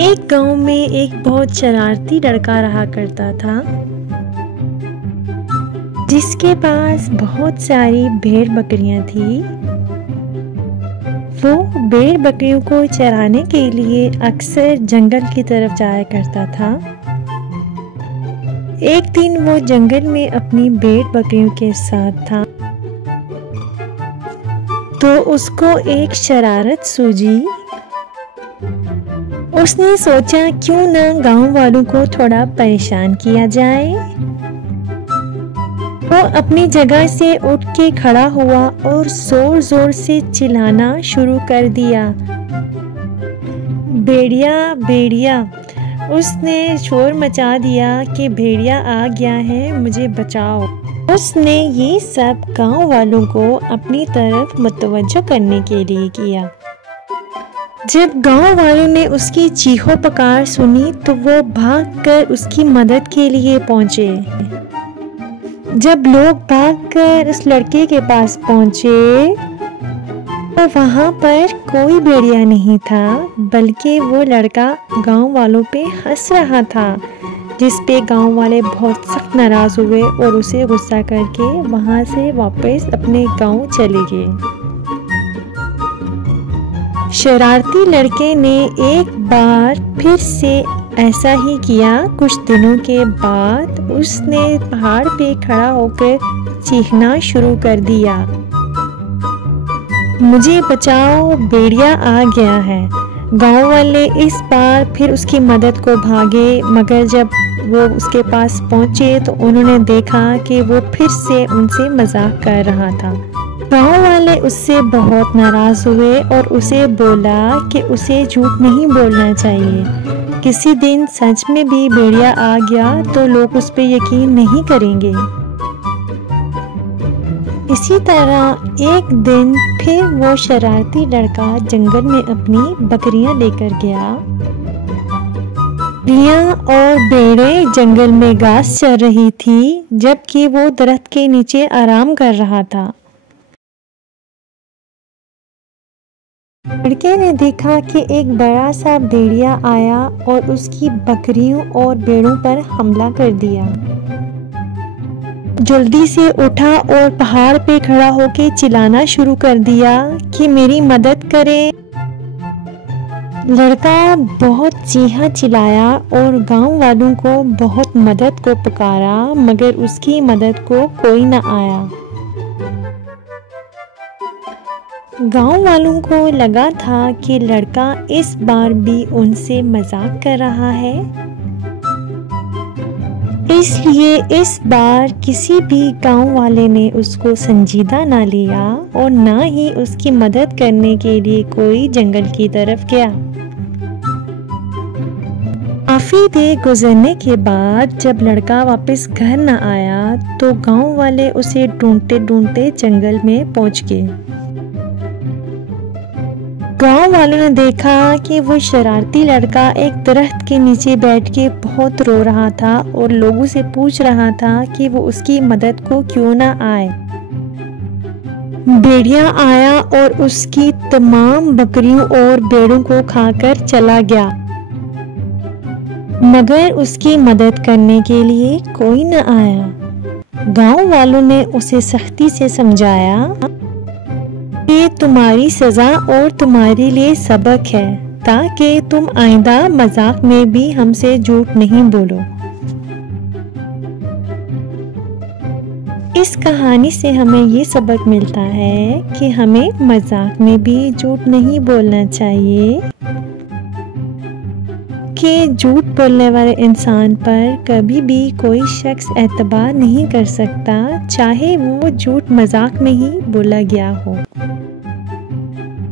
एक गांव में एक बहुत शरारती लड़का रहा करता था, जिसके पास बहुत सारी भेड़ बकरियां थी। वो भेड़ बकरियों को चराने के लिए अक्सर जंगल की तरफ जाया करता था। एक दिन वो जंगल में अपनी भेड़ बकरियों के साथ था, तो उसको एक शरारत सूझी। उसने सोचा क्यों ना गांव वालों को थोड़ा परेशान किया जाए। वो अपनी जगह से उठ के खड़ा हुआ और जोर जोर से चिल्लाना शुरू कर दिया, भेड़िया भेड़िया। उसने शोर मचा दिया कि भेड़िया आ गया है, मुझे बचाओ। उसने ये सब गांव वालों को अपनी तरफ मुतवज्जो करने के लिए किया। जब गांव वालों ने उसकी चीखों पुकार सुनी तो वो भागकर उसकी मदद के लिए पहुंचे। जब लोग भागकर उस लड़के के पास पहुंचे तो वहां पर कोई भेड़िया नहीं था, बल्कि वो लड़का गांव वालों पे हंस रहा था, जिस पे गांव वाले बहुत सख्त नाराज हुए और उसे गुस्सा करके वहां से वापस अपने गांव चले गए। शरारती लड़के ने एक बार फिर से ऐसा ही किया। कुछ दिनों के बाद उसने पहाड़ पे खड़ा होकर चीखना शुरू कर दिया, मुझे बचाओ, भेड़िया आ गया है। गांव वाले इस बार फिर उसकी मदद को भागे, मगर जब वो उसके पास पहुंचे तो उन्होंने देखा कि वो फिर से उनसे मजाक कर रहा था। गांव वाले उससे बहुत नाराज हुए और उसे बोला कि उसे झूठ नहीं बोलना चाहिए। किसी दिन सच में भी भेड़िया आ गया तो लोग उस पर यकीन नहीं करेंगे। इसी तरह एक दिन फिर वो शरारती लड़का जंगल में अपनी बकरियां लेकर गया। बकरियां और भेड़ें जंगल में घास चर रही थी, जबकि वो दरख्त के नीचे आराम कर रहा था। लड़के ने देखा कि एक बड़ा सा भेड़िया आया और उसकी बकरियों और भेड़ों पर हमला कर दिया। जल्दी से उठा और पहाड़ पे खड़ा होके चिल्लाना शुरू कर दिया कि मेरी मदद करें। लड़का बहुत चीखा चिल्लाया और गांव वालों को बहुत मदद को पुकारा, मगर उसकी मदद को कोई न आया। गांव वालों को लगा था कि लड़का इस बार भी उनसे मजाक कर रहा है, इसलिए इस बार किसी भी गांव वाले ने उसको संजीदा ना लिया और ना ही उसकी मदद करने के लिए कोई जंगल की तरफ गया। काफी देर गुजरने के बाद जब लड़का वापस घर न आया तो गांव वाले उसे ढूंढते ढूंढते जंगल में पहुंच गए। गांव वालों ने देखा कि वो शरारती लड़का एक दरख्त के नीचे बैठ के बहुत रो रहा था और लोगों से पूछ रहा था कि वो उसकी मदद को क्यों ना आए। भेड़िया आया और उसकी तमाम बकरियों और भेड़ों को खाकर चला गया, मगर उसकी मदद करने के लिए कोई न आया। गांव वालों ने उसे सख्ती से समझाया, ये तुम्हारी सजा और तुम्हारे लिए सबक है, ताकि तुम आइंदा मजाक में भी हमसे झूठ नहीं बोलो। इस कहानी से हमें ये सबक मिलता है कि हमें मजाक में भी झूठ नहीं बोलना चाहिए, कि झूठ बोलने वाले इंसान पर कभी भी कोई शख्स एतबार नहीं कर सकता, चाहे वो झूठ मजाक में ही बोला गया हो।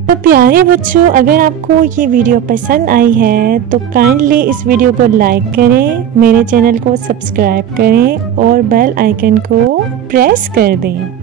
तो प्यारे बच्चों, अगर आपको ये वीडियो पसंद आई है तो काइंडली इस वीडियो को लाइक करें, मेरे चैनल को सब्सक्राइब करें और बेल आइकन को प्रेस कर दें।